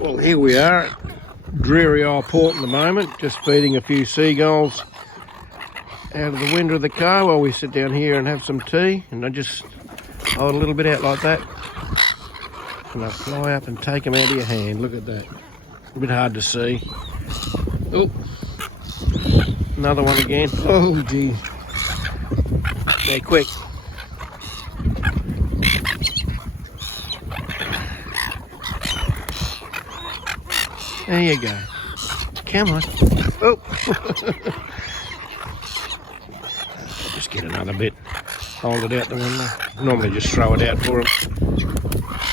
Well, here we are at dreary old port in the moment, just feeding a few seagulls out of the window of the car while we sit down here and have some tea. And I just hold a little bit out like that and I fly up and take them out of your hand. Look at that. A bit hard to see. Oh, another one again. Oh gee, they're quick. There you go. Come on. Oh. Just get another bit. Hold it out the window. Normally just throw it out for them.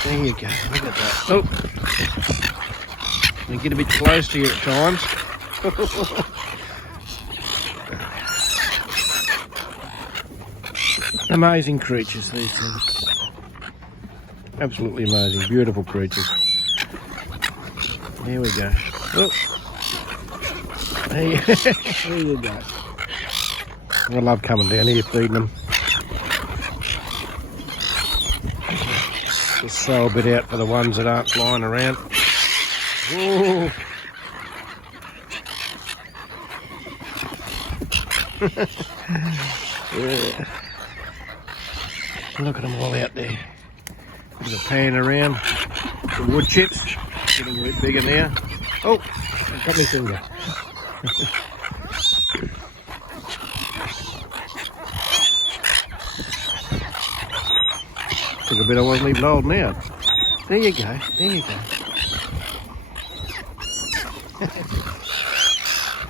There you go. Look at that. Oh. They get a bit close to you at times. Amazing creatures, these things. Absolutely amazing. Beautiful creatures. Here we go. Oh. There you go. I love coming down here feeding them. Just throw a bit out for the ones that aren't flying around. Whoa. Yeah. Look at them all out there. Bit of a pan around. The wood chips. Getting a bit bigger now. Oh, I've got my finger. Took a bit I wasn't even holding out. There you go, there you go.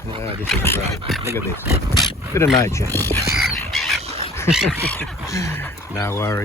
Oh, this is great. Look at this. Bit of nature. No worries.